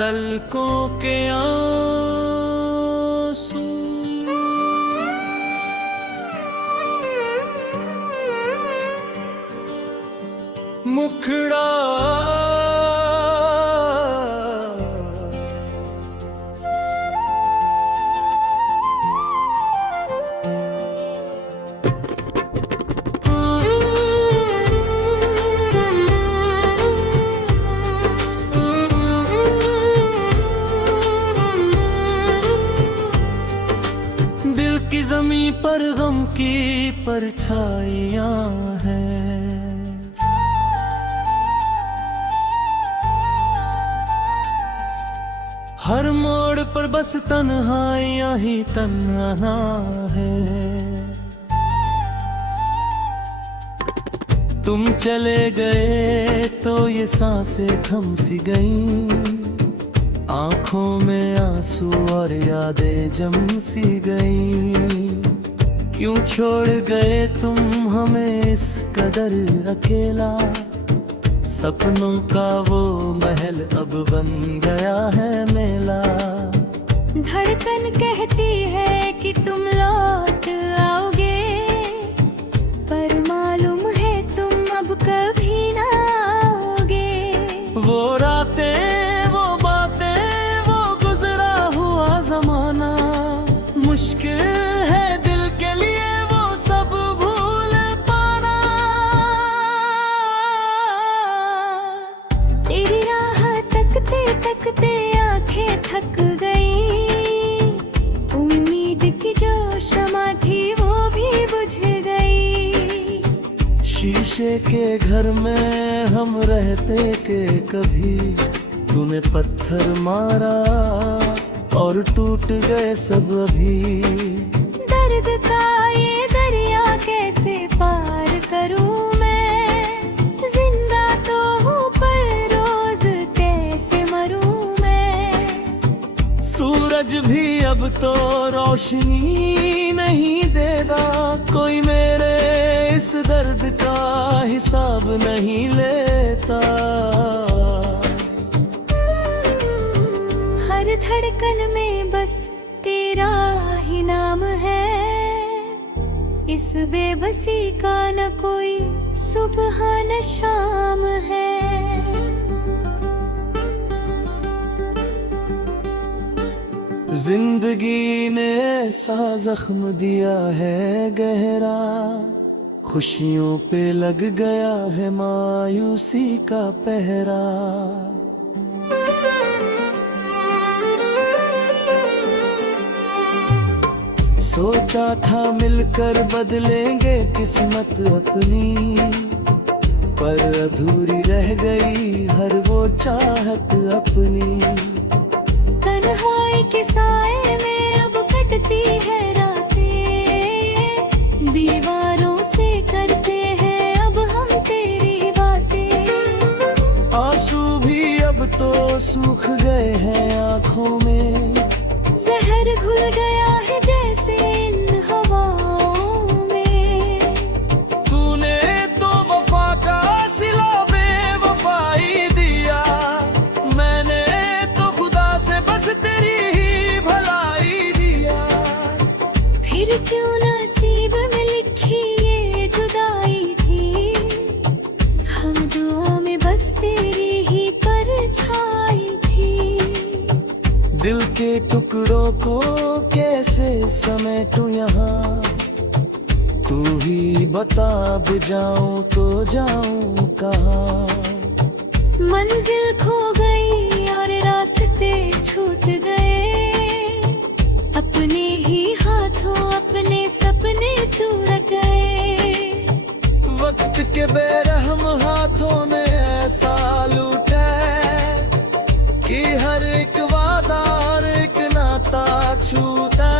तलकों के आंसू मुखड़ा दिल की ज़मीं पर गम की परछाइयाँ हैं। हर मोड़ पर बस तन्हाइयाँ ही तन्हा है। तुम चले गए तो ये सांसें थम सी गईं, आँखों में आंसू और यादें जम सी गईं। क्यों छोड़ गए तुम हमें इस कदर अकेला, सपनों का वो महल अब बन गया है मेला। धड़कन कहती है कि तुम लौट आओगे, पर मालूम है तुम अब कभी ना आओगे। वो रातें, वो बातें, वो गुजरा हुआ जमाना, मुश्किल है दिल के लिए वो सब भूल पाना। तेरी राह तकते तकते आंखें थक गई, उम्मीद की जो शमा थी वो भी बुझ गई। शीशे के घर में हम रहते के कभी तूने पत्थर मारा और टूट गए सब अभी। दर्द का ये दरिया कैसे पार करूं मैं, जिंदा तो हूँ पर रोज कैसे मरूं मैं। सूरज भी अब तो रोशनी नहीं देगा, कोई मेरे इस दर्द का हिसाब नहीं लेता। हर धड़कन में बस तेरा ही नाम है, इस बेबसी का न कोई सुबह न शाम है। जिंदगी ने ऐसा जख्म दिया है गहरा, खुशियों पे लग गया है मायूसी का पहरा। सोचा था मिलकर बदलेंगे किस्मत अपनी, पर अधूरी रह गई हर वो चाहत अपनी। तन्हाई के साए में अब कटती है रातें, दीवारों से करते हैं अब हम तेरी बातें। आंसू भी अब तो सूख गए हैं आँखों में, जहर घुल गया है जैसे इन हवाओं में। तूने तो वफा का सिला बेवफाई दिया, मैंने तो खुदा से बस तेरी ही भलाई दिया। फिर क्यों नसीब में लिखी ये जुदाई थी, हम दुआ में बस तेरी ही परछाई थी। दिल के टुकड़ों को कैसे समेटूं यहाँ, तू ही बता अब जाऊं तो जाऊं कहाँ। मंजिल खो गई और रास्ते छूट गए, अपने ही हाथों अपने सपने टूट गए। वक्त के बेरहम हाथों ने ऐसा लूटा कि हर एक वादा और एक नाता छूटा।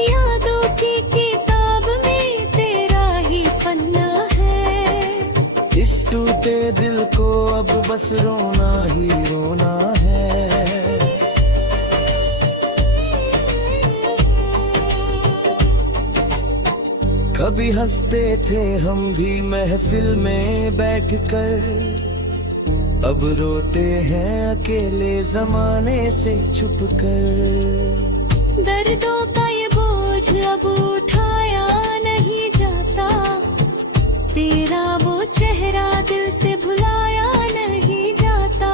यादों की किताब में तेरा ही पन्ना है, इस टूटे दिल को अब बस रोना ही रोना है। कभी हंसते थे हम भी महफिल में बैठकर, अब रोते हैं अकेले जमाने से छुपकर। दर्दों का ये बोझ अब उठाया नहीं जाता, तेरा वो चेहरा दिल से भुलाया नहीं जाता।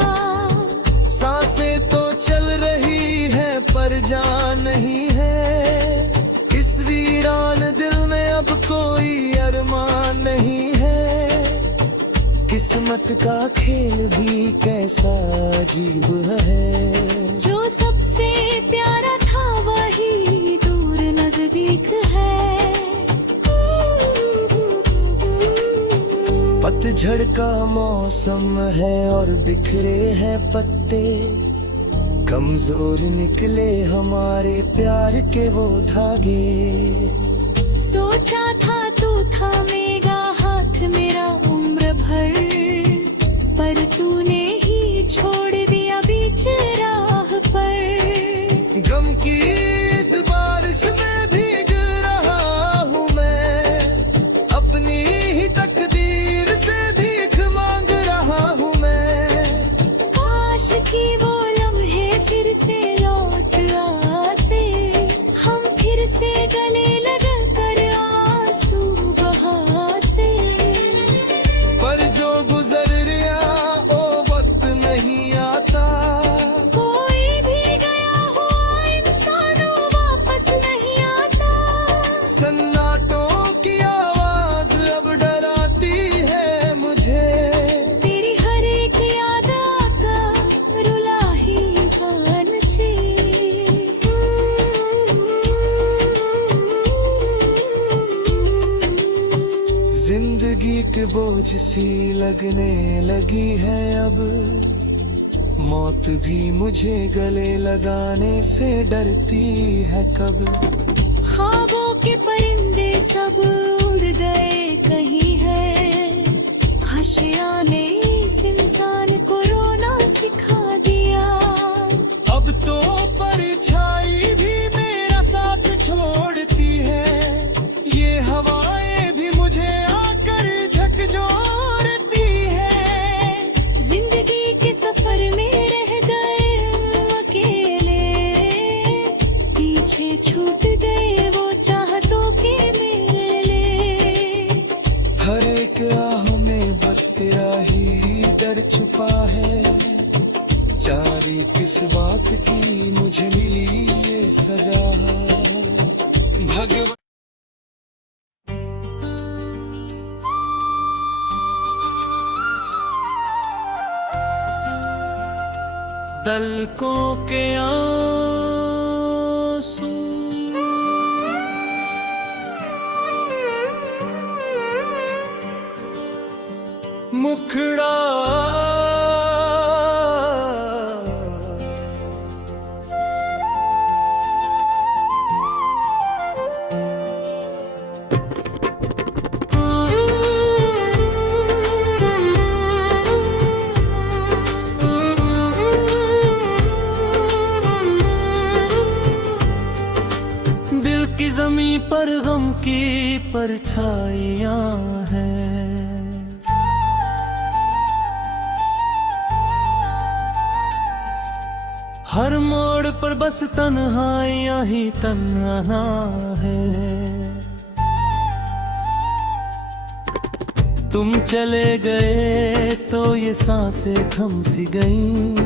सांसें तो चल रही है पर जान नहीं है, इस वीरान दिल में अब कोई अरमान नहीं है। किस्मत का खेल भी कैसा अजीब है, जो सबसे प्यारा था वही दूर नजदीक है। पतझड़ का मौसम है और बिखरे हैं पत्ते, कमजोर निकले हमारे प्यार के वो धागे। सोचा था तू थामेगा हाथ मेरा उम्र भर, पर तूने ही छोड़ दिया बीच राह पर। गम की इस बारिश में भीग रहा हूँ मैं, अपनी ही तकदीर से भीख मांग रहा हूँ मैं। काश की वो लम्हे फिर से लौट आते, हम फिर से गले लगा कर आंसू बहाते। पर जो गुजर गया वो वक्त नहीं आता, कोई भी गया हुआ इंसानों वापस नहीं आता। सन्नाटों की आवाज अब डराती है मुझे, तेरी हर एक याद आका रुला ही कानची। जिंदगी के बोझ सी लगने लगी है अब, मौत भी मुझे गले लगाने से डरती है कब। ख्वाबों के परिंदे सब उड़ गए कहीं है, हाशिया ने इस इंसान को रोना सिखा दिया। अब तो परछाई भी मेरा साथ छोड़ती है, ये हवाएं भी मुझे आकर झकझोरती है। जिंदगी के सफर में रह गए हम अकेले, पीछे छूट गए वो चाहतों के मेले। हर एक आह में बस तेरा ही डर छुपा है, चारी किस बात की मुझे मिली ये सजा। भगवान दलकों के आंसू मुखड़ा दिल की जमी पर गम की परछाइयां हैं, हर मोड़ पर बस तन्हाइयां ही तन्हा है। तुम चले गए तो ये सांसें थम सी गईं,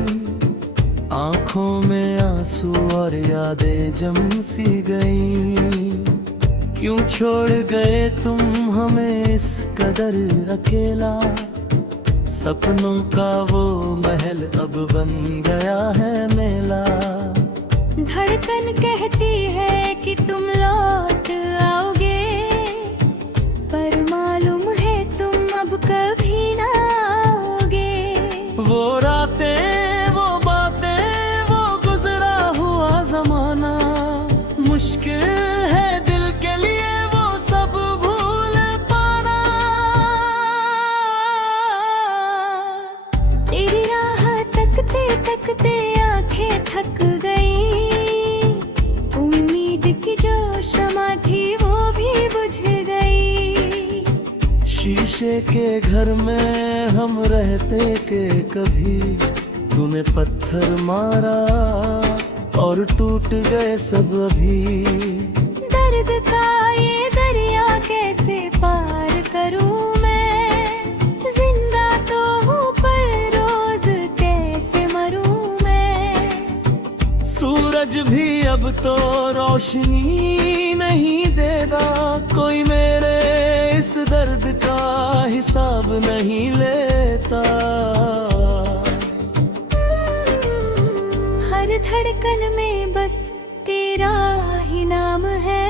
आंखों में आंसू और यादें जम सी गईं। क्यों छोड़ गए तुम हमें इस कदर अकेला, सपनों का वो महल अब बन गया है मेला। धड़कन कहती है कि तुम लौट आओगे, पर मालूम है तुम अब कभी ना आओगे। वो रातें वो बातें वो गुजरा हुआ जमाना, मुश्किल है दिल के लिए वो सब भूल पाना। तेरी राह तकते तकते आंखें थक गई, उम्मीद की जो शमा शीशे के घर में हम रहते के कभी तूने पत्थर मारा और टूट गए सब अभी। दर्द का ये दरिया कैसे पार करूं मैं, जिंदा तो हूँ पर रोज कैसे मरूं मैं। सूरज भी अब तो रोशनी नहीं देता, कोई मेरे इस दर्द का हिसाब नहीं लेता। हर धड़कन में बस तेरा ही नाम है,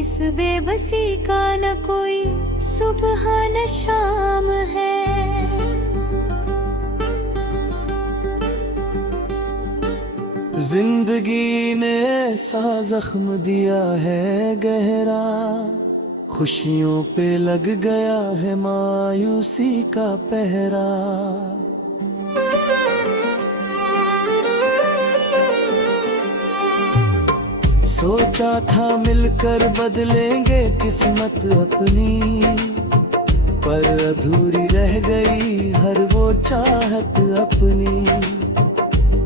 इस बेबसी का न कोई सुबह न शाम है। जिंदगी ने ऐसा जख्म दिया है गहरा, खुशियों पे लग गया है मायूसी का पहरा। सोचा था मिलकर बदलेंगे किस्मत अपनी, पर अधूरी रह गई हर वो चाहत अपनी।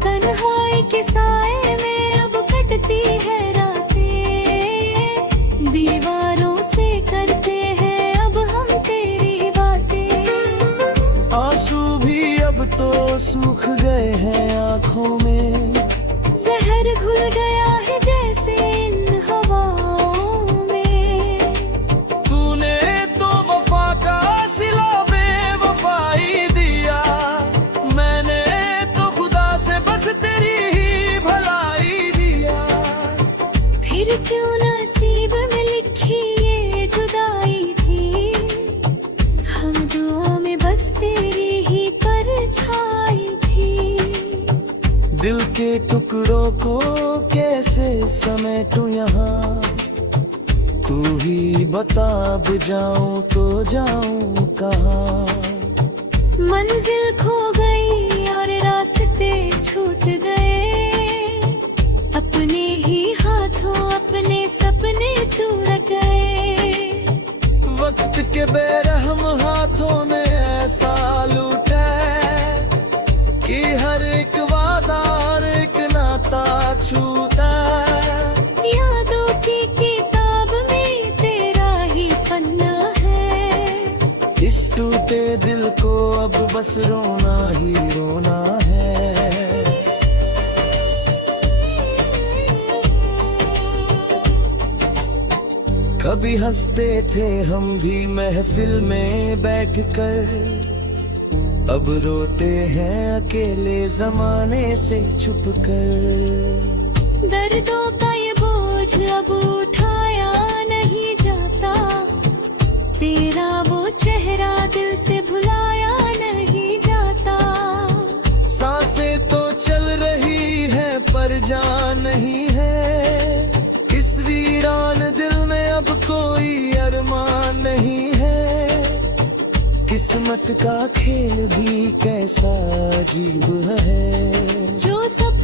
तन्हाई के साए में अब कटती है रातें, दीवारों से करते हैं अब हम तेरी बातें। आंसू भी अब तो सूख गए हैं आंखों में, जहर घुल गया है जैसे इन हवाओं में। तूने तो वफा का सिला बेवफाई दिया, मैंने तो खुदा से बस तेरी ही भलाई दिया। फिर क्यों नसीब में लिखी ये जुदाई थी, हम दुआ में बस तेरी ही परछाई थी। दिल के टुकड़ों को कैसे समेटूं यहाँ, तू ही बता अब जाऊं तो जाऊं कहाँ। मंजिल खो गई और रास्ते छूट गए, अपने ही हाथों अपने सपने टूट गए। वक्त के बेरहम हाथों ने ऐसा लूटा कि हर एक वादा हर एक नाता छूटा। यादों की किताब में तेरा ही पन्ना है, इस टूटे दिल को अब बस रोना ही रोना है। कभी हंसते थे हम भी महफिल में बैठकर, अब रोते हैं अकेले जमाने से छुपकर। दर्दों का ये बोझ अब उठाया नहीं जाता, तेरा वो चेहरा दिल से भुलाया नहीं जाता। सांसें तो चल रही है पर जान नहीं है, इस वीरान दिल में अब कोई अरमान नहीं है। किस्मत का खेल भी कैसा अजीब है, जो सब